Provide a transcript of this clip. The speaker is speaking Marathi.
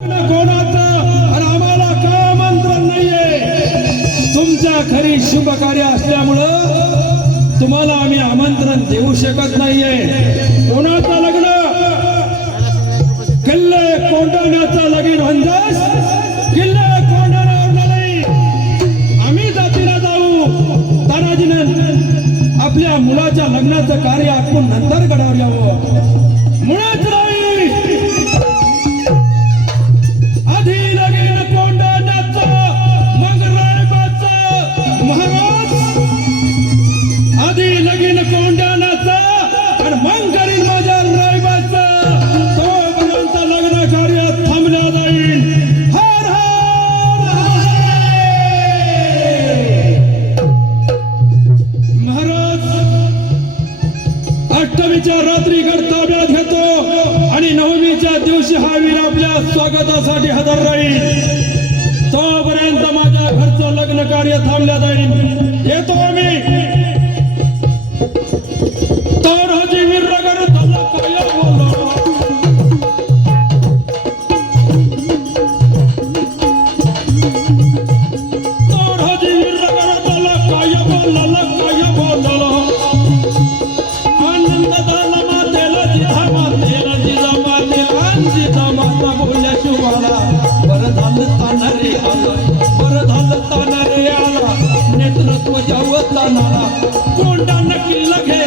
कोणाचं आणि आम्हाला का आमंत्रण नाहीये? तुमच्या खरी शुभ कार्य असल्यामुळं तुम्हाला आम्ही आमंत्रण देऊ शकत नाहीये. कोणाचं लग्न? किल्ले कोंढाण्याचं लगीन अंदाज किल्ले कोंढाण्यावर नाही. आम्ही जातीला जाऊ. तानाजीने आपल्या मुलाच्या लग्नाचं कार्य आपण नंतर गडावर यावं. मुळेच नाही. आधी लगीन कोंढाण्याचं मग रायबाचं. महाराज आधी लगीन कोंढाण्याचं आणि मग करीन माझ्या रायबाचं. तोपर्यंत लग्न कार्य थांबल्या जाईल. हर हर महाराज अष्टमीच्या रात्री गड ताब्यात घेतो आणि नवमीच्या दिवशी हा वीर आपल्या स्वागतासाठी हजर राहील. तोपर्यंत माझ्या घरचं लग्न कार्य थांबल्या जाईल. येतो आम्ही. तर हजी वीर रगड झाला काय बोला. तर हजी वीर रगड झाला काय बोलला काय बोलला. आनंद झाला मातेला जिजा मातेला जिजा मातेला जिजा माता बोलल्या शिवाला. बरं झालं ताना रे आला. बरं झालं ताना रे आला. नेतृत्व जावं तानाला. कोंढाणा किल्ला घे